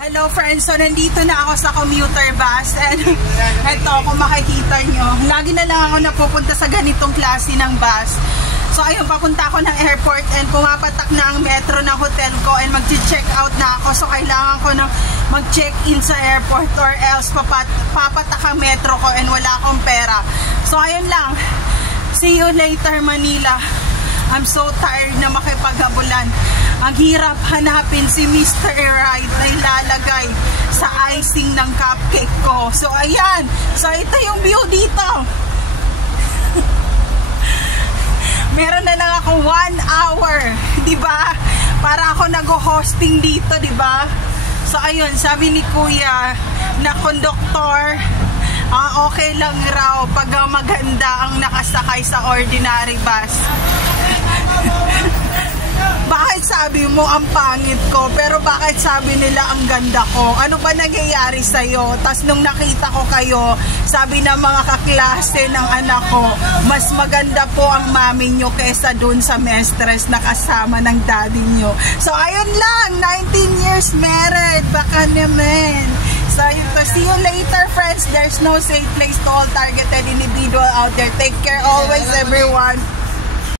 Hello friends, so nandito na ako sa commuter bus and eto kung makikita nyo, lagi na lang ako napupunta sa ganitong klase ng bus. So ayun, papunta ako ng airport and pumapatak na ang metro ng hotel ko and mag-check out na ako. So kailangan ko nang mag-check in sa airport or else papatak ang metro ko and wala akong pera. So ayun lang, see you later Manila. I'm so tired na makipaghabulan. Ang hirap hanapin si Mr. Right na ilalagay sa icing ng cupcake ko. So ayan, so ito yung view dito. Meron na lang ako 1 hour, di ba? Para ako nag-hosting dito, di ba? So ayun, sabi ni Kuya na konduktor, okay lang raw pag maganda ang nakasakay sa ordinary bus. Bakit sabi mo ang pangit ko, pero bakit sabi nila ang ganda ko? Ano ba nangyayari sa'yo? Tas nung nakita ko kayo, sabi ng mga kaklase ng anak ko, mas maganda po ang mami nyo kesa dun sa mistress na kasama ng daddy nyo. So ayun lang, 19 years married, baka naman. So see you later friends. There's no safe place to all targeted individual out there. Take care always everyone.